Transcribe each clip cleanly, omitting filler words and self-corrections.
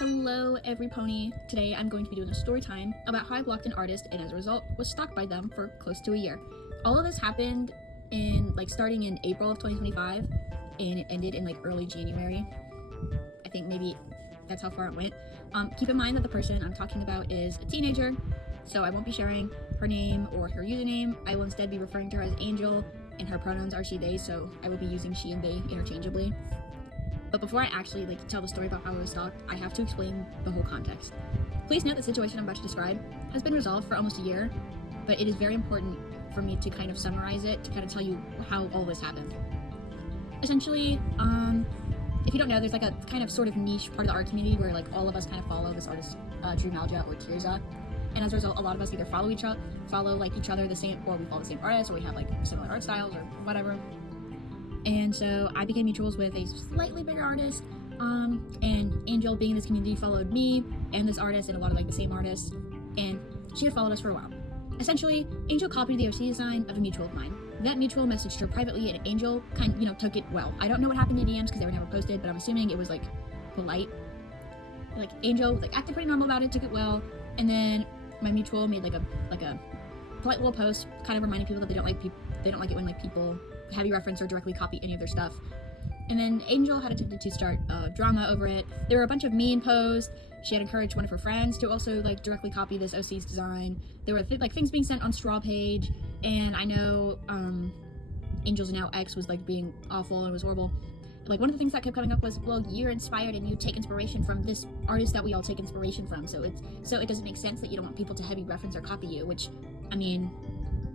Hello every pony. Today I'm going to be doing a story time about how I blocked an artist and as a result was stalked by them for close to a year. All of this happened in starting in April of 2025 and it ended in early January. I think maybe that's how far it went. Keep in mind that the person I'm talking about is a teenager, so I won't be sharing her name or her username. I will instead be referring to her as Angel, and her pronouns are she, they, so I will be using she and they interchangeably. But before I actually tell the story about how I was stalked, I have to explain the whole context. Please note the situation I'm about to describe has been resolved for almost a year, but it is very important for me to kind of summarize it, to kind of tell you how all this happened. Essentially, if you don't know, there's a kind of sort of niche part of the art community where all of us kind of follow this artist, Drew Malja or Tirza, and as a result, a lot of us either follow each other the same, or we follow the same artists, or we have similar art styles or whatever. And so I became mutuals with a slightly bigger artist, and Angel, being in this community, followed me and this artist and a lot of the same artists, and she had followed us for a while. Essentially, Angel copied the OC design of a mutual of mine. That mutual messaged her privately, and Angel took it well. I don't know what happened in DMs because they were never posted, but I'm assuming it was polite. Angel acted pretty normal about it, took it well, and then my mutual made a polite little post, kind of reminding people that they don't like it when people heavy reference or directly copy any of their stuff. And then Angel had attempted to start drama over it. There were a bunch of mean posts. She had encouraged one of her friends to also directly copy this OC's design. There were things being sent on Straw page, and I know Angel's now ex was being awful and was horrible. One of the things that kept coming up was, well, you're inspired and you take inspiration from this artist that we all take inspiration from, so it doesn't make sense that you don't want people to heavy reference or copy you, which, I mean,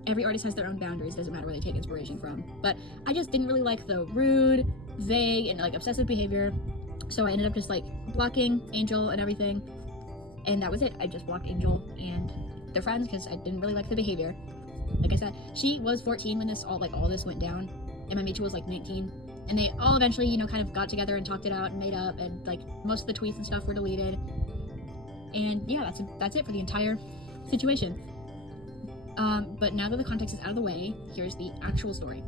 every artist has their own boundaries, doesn't matter where they take inspiration from. But I just didn't really like the rude, vague, and obsessive behavior, so I ended up just blocking Angel and everything, and that was it. I just blocked Angel and their friends because I didn't really like the behavior. Like I said, she was 14 when all this went down, and my mutual was 19, and they all eventually kind of got together and talked it out and made up, and most of the tweets and stuff were deleted, and yeah, that's it for the entire situation. But now that the context is out of the way, here's the actual story.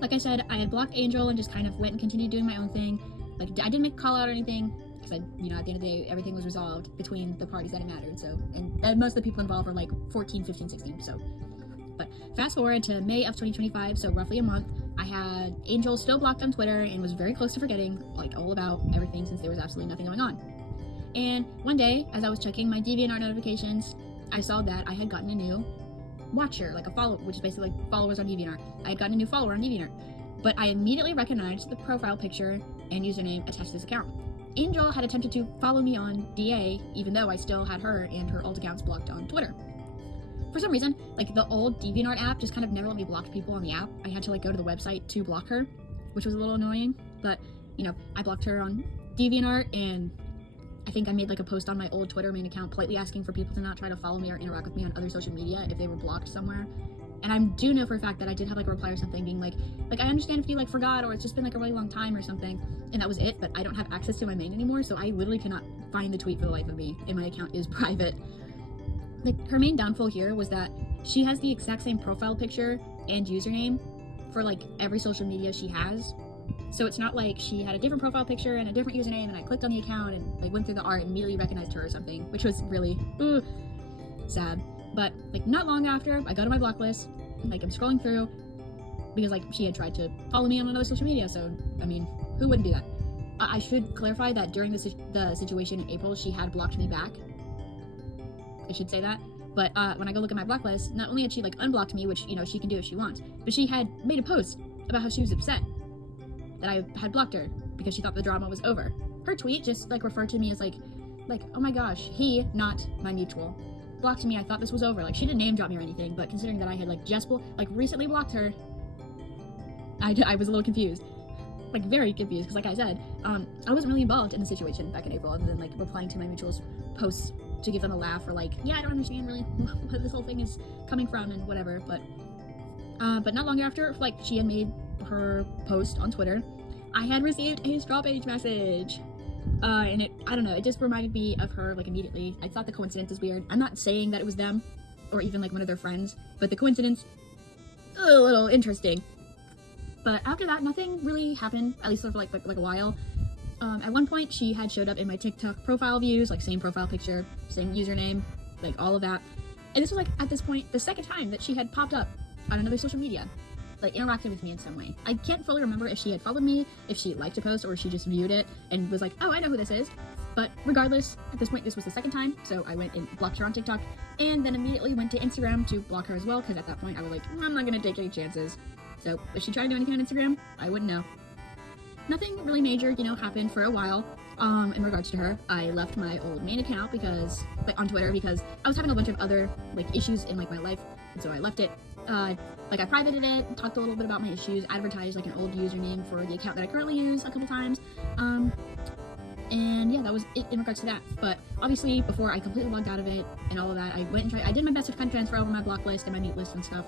Like I said, I had blocked Angel and just kind of went and continued doing my own thing. I didn't make a call out or anything, because at the end of the day, everything was resolved between the parties that it mattered, so, and most of the people involved were 14, 15, 16, so. But fast forward to May of 2025, so roughly a month, I had Angel still blocked on Twitter and was very close to forgetting, all about everything, since there was absolutely nothing going on. And one day, as I was checking my DeviantArt notifications, I saw that I had gotten a new watcher, a follow, which is basically followers on DeviantArt. I had gotten a new follower on DeviantArt, but I immediately recognized the profile picture and username attached to this account. Angel had attempted to follow me on DA, even though I still had her and her old accounts blocked on Twitter. For some reason, the old DeviantArt app just kind of never let me block people on the app. I had to go to the website to block her, which was a little annoying, but I blocked her on DeviantArt, and I think I made a post on my old Twitter main account politely asking for people to not try to follow me or interact with me on other social media if they were blocked somewhere. And I do know for a fact that I did have a reply or something being I understand if you forgot, or it's just been a really long time or something, and that was it. But I don't have access to my main anymore, so I literally cannot find the tweet for the life of me, and my account is private. Her main downfall here was that she has the exact same profile picture and username for every social media she has. So it's not she had a different profile picture and a different username, and I clicked on the account and went through the art and immediately recognized her or something, which was really sad. But not long after, I go to my block list, I'm scrolling through because she had tried to follow me on another social media, so I mean, who wouldn't do that? I should clarify that during the situation in April, she had blocked me back. I should say that. But when I go look at my block list, not only had she unblocked me, which she can do if she wants, but she had made a post about how she was upset that I had blocked her because she thought the drama was over. Her tweet just referred to me as oh my gosh, he, not my mutual, blocked me. I thought this was over. She didn't name drop me or anything, but considering that I had just recently blocked her, I was a little confused, very confused, because I said, I wasn't really involved in the situation back in April, other than replying to my mutual's posts to give them a laugh, or yeah, I don't understand really what this whole thing is coming from and whatever. But not long after she had made her post on Twitter, I had received a straw page message, and I don't know, it just reminded me of her immediately. I thought the coincidence was weird. I'm not saying that it was them or even one of their friends, but the coincidence, a little interesting. But after that, nothing really happened, at least for a while. At one point, she had showed up in my TikTok profile views, like same profile picture, same username, like all of that. And this was like, at this point, the second time that she had popped up on another social media, like interacted with me in some way. I can't fully remember if she had followed me, if she liked a post, or if she just viewed it and was like, oh, I know who this is. But regardless, at this point, this was the second time, so I went and blocked her on TikTok, and then immediately went to Instagram to block her as well, because at that point, I was like, I'm not gonna take any chances. So if she tried to do anything on Instagram, I wouldn't know. Nothing really major, happened for a while. In regards to her, I left my old main account because, like, on Twitter, because I was having a bunch of other, like, issues in, like, my life, and so I left it. I privated it, talked a little bit about my issues, advertised, like, an old username for the account that I currently use a couple times, and yeah, that was it in regards to that. But obviously, before I completely logged out of it and all of that, I went and I did my best to kind of transfer over my block list and my mute list and stuff,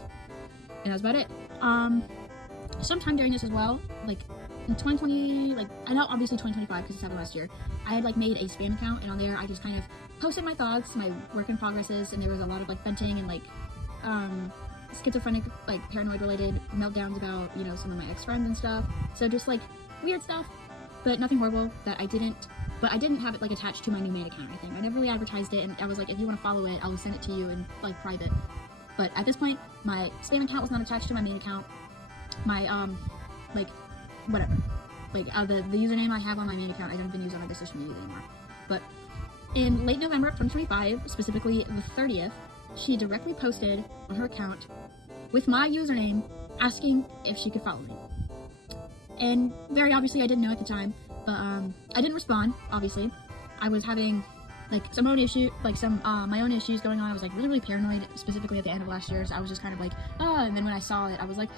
and that was about it. Sometime during this as well, like, in 2020, like, I know obviously 2025 because this happened last year, I had, like, made a spam account, and on there I just kind of posted my thoughts, my work in progresses, and there was a lot of, like, venting and, like, schizophrenic, like, paranoid related meltdowns about, some of my ex-friends and stuff. So just, like, weird stuff, but nothing horrible that I didn't have it, like, attached to my new main account or anything. I never really advertised it, and I was like, if you want to follow it, I'll send it to you in, like, private. But at this point, my spam account was not attached to my main account. My, like, whatever. Like, the username I have on my main account, I don't even use on other social media anymore. But in late November of 2025, specifically the 30th, she directly posted on her account with my username asking if she could follow me. And very obviously I didn't know at the time, but I didn't respond, obviously. I was having, like, my own issues going on. I was, like, really, really paranoid, specifically at the end of last year, so I was just kind of like, and then when I saw it, I was like,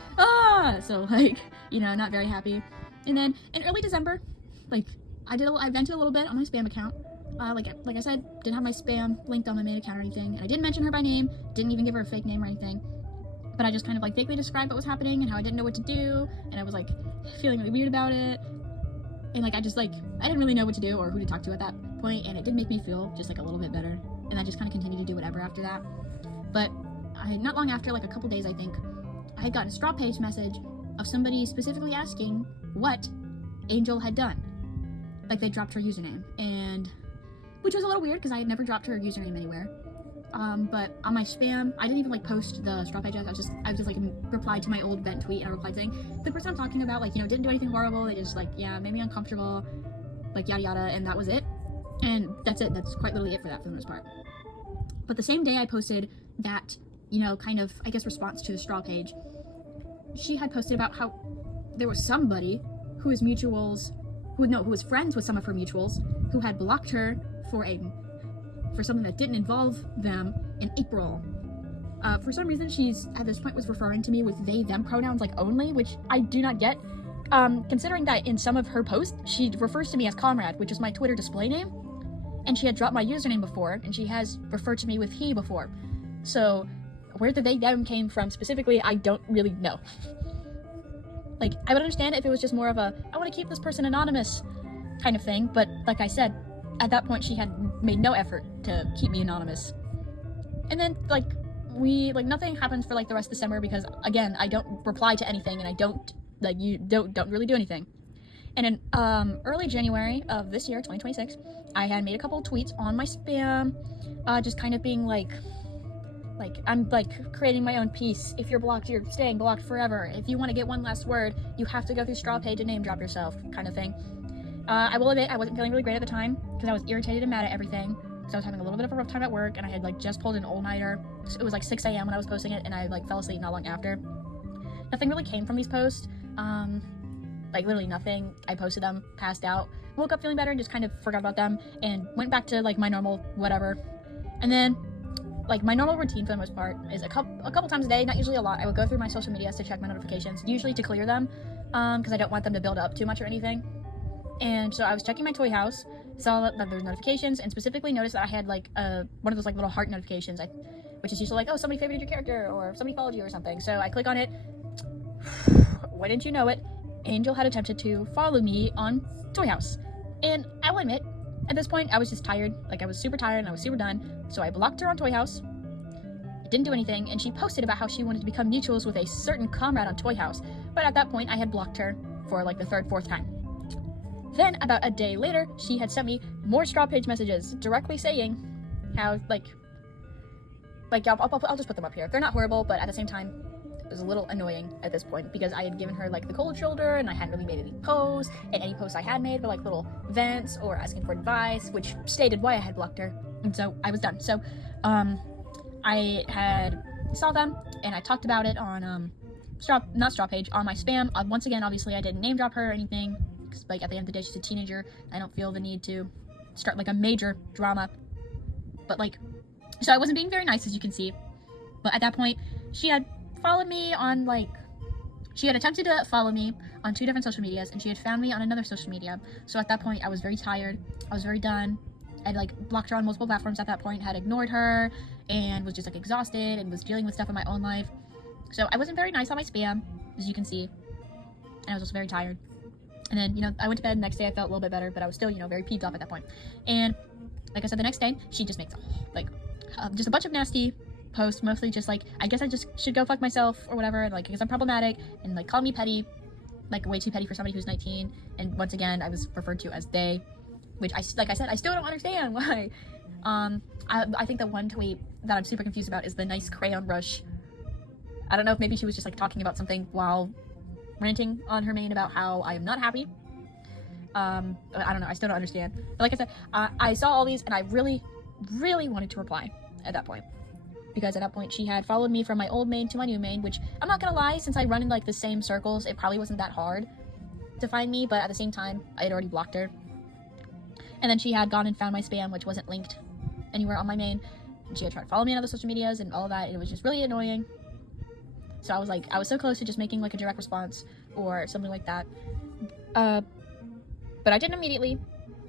so, like, not very happy. And then in early December, like, I vented a little bit on my spam account. Like I said, didn't have my spam linked on my main account or anything, and I didn't mention her by name, didn't even give her a fake name or anything, but I just kind of, like, vaguely described what was happening and how I didn't know what to do, and I was, like, feeling really weird about it, and, like, I didn't really know what to do or who to talk to at that point, and it did make me feel just, like, a little bit better, and I just kind of continued to do whatever after that. But not long after, like, a couple days, I think, I had gotten a straw page message of somebody specifically asking what Angel had done. Like, they dropped her username, and which was a little weird because I had never dropped her username anywhere. But on my spam, I didn't even, like, post the straw page. I was just like, replied to my old vent tweet, and I replied saying, the person I'm talking about, like, didn't do anything horrible. They just, like, yeah, made me uncomfortable, like, yada yada, and that was it. And that's it. That's quite literally it for that, for the most part. But the same day I posted that, kind of, I guess, response to the straw page, she had posted about how there was somebody who was friends with some of her mutuals, who had blocked her for something that didn't involve them in April. For some reason, she's at this point was referring to me with they, them pronouns, like, only, which I do not get. Considering that in some of her posts, she refers to me as Comrade, which is my Twitter display name, and she had dropped my username before, and she has referred to me with he before. So where the they, them came from specifically, I don't really know. Like, I would understand if it was just more of a, I want to keep this person anonymous kind of thing, but like I said, at that point, she had made no effort to keep me anonymous. And then, like, nothing happens for, like, the rest of December because, again, I don't reply to anything, and I don't really do anything. And in early January of this year, 2026, I had made a couple tweets on my spam, just kind of being like, I'm, like, creating my own peace. If you're blocked, you're staying blocked forever. If you want to get one last word, you have to go through straw page and name drop yourself, kind of thing. I will admit, I wasn't feeling really great at the time, because I was irritated and mad at everything, because I was having a little bit of a rough time at work, and I had, like, just pulled an all-nighter. It was, like, 6 a.m. when I was posting it, and I, like, fell asleep not long after. Nothing really came from these posts, like, literally nothing. I posted them, passed out, woke up feeling better, and just kind of forgot about them, and went back to, like, my normal whatever. And then, like, my normal routine for the most part is a couple times a day, not usually a lot. I would go through my social medias to check my notifications, usually to clear them, because I don't want them to build up too much or anything. And so I was checking my toy house, saw that there's notifications, and specifically noticed that I had, like, one of those, like, little heart notifications, which is usually like, oh, somebody favorited your character, or somebody followed you or something. So I click on it. Wouldn't you know it, Angel had attempted to follow me on Toy House. And I will admit, at this point, I was just tired. Like, I was super tired and I was super done. So I blocked her on Toy House. It didn't do anything, and she posted about how she wanted to become mutuals with a certain comrade on Toy House. But at that point, I had blocked her for, like, the third, fourth time. Then, about a day later, she had sent me more straw page messages directly saying how, I'll just put them up here. They're not horrible, but at the same time, it was a little annoying at this point because I had given her like the cold shoulder and I hadn't really made any posts, and any posts I had made were like little vents or asking for advice, which stated why I had blocked her, and so I was done. So, I had saw them and I talked about it on on my spam. Once again, obviously, I didn't name drop her or anything because like at the end of the day, she's a teenager. I don't feel the need to start like a major drama, but like, so I wasn't being very nice, as you can see. But at that point, she had followed me on she had attempted to follow me on 2 different social medias, and she had found me on another social media. So at that point, I was very tired. I was very done. I'd like blocked her on multiple platforms at that point, had ignored her, and was just like exhausted and was dealing with stuff in my own life. So I wasn't very nice on my spam, as you can see. And I was also very tired. And then, I went to bed. The next day I felt a little bit better, but I was still, very peeved off at that point. And like I said, the next day, she just makes just a bunch of nasty posts, mostly just like, I guess I just should go fuck myself or whatever, and like, because I'm problematic, and like call me petty, like way too petty for somebody who's 19. And once again, I was referred to as they, which I said, I still don't understand why. I think the one tweet that I'm super confused about is the nice crayon brush. I don't know if maybe she was just like talking about something while ranting on her main about how I am not happy. I don't know, I still don't understand. But like I said, I saw all these and I really, really wanted to reply at that point. Because at that point, she had followed me from my old main to my new main, which I'm not gonna lie, since I run in like the same circles, it probably wasn't that hard to find me, but at the same time, I had already blocked her. And then she had gone and found my spam, which wasn't linked anywhere on my main. And she had tried to follow me on other social medias and all that, and it was just really annoying. So I was so close to just making like a direct response or something like that. But I didn't immediately,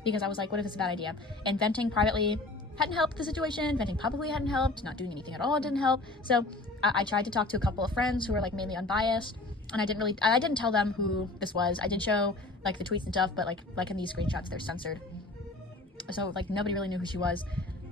because I was like, what if it's a bad idea? And venting privately hadn't helped the situation. Venting publicly hadn't helped. Not doing anything at all didn't help. So I tried to talk to a couple of friends who were like mainly unbiased, and I didn't tell them who this was. I did show like the tweets and stuff, but like in these screenshots, they're censored. So like nobody really knew who she was.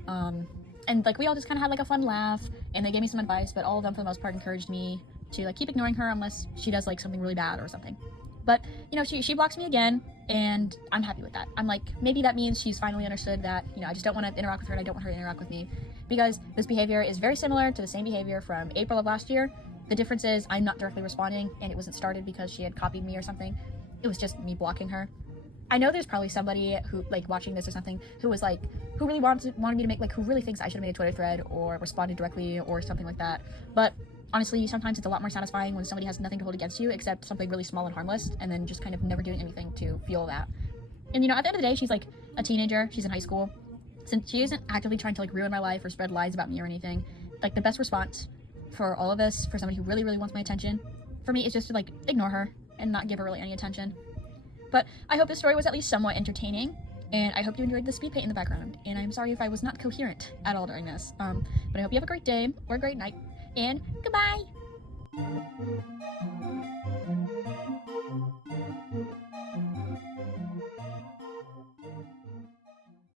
And like we all just kind of had like a fun laugh, and they gave me some advice, but all of them for the most part encouraged me to like keep ignoring her unless she does like something really bad or something. But she blocks me again, and I'm happy with that. I'm like, maybe that means she's finally understood that I just don't want to interact with her, and I don't want her to interact with me, because this behavior is very similar to the same behavior from April of last year. The difference is I'm not directly responding, and it wasn't started because she had copied me or something. It was just me blocking her. I know there's probably somebody who like watching this or something who was like, who really wanted me to make like, who really thinks I should have made a Twitter thread or responded directly or something like that. But honestly, sometimes it's a lot more satisfying when somebody has nothing to hold against you except something really small and harmless, and then just kind of never doing anything to fuel that. And at the end of the day, she's like a teenager. She's in high school. Since she isn't actively trying to like ruin my life or spread lies about me or anything, like the best response for all of this, for somebody who really, really wants my attention, for me is just to like ignore her and not give her really any attention. But I hope this story was at least somewhat entertaining, and I hope you enjoyed the speed paint in the background, and I'm sorry if I was not coherent at all during this. But I hope you have a great day or a great night, and goodbye!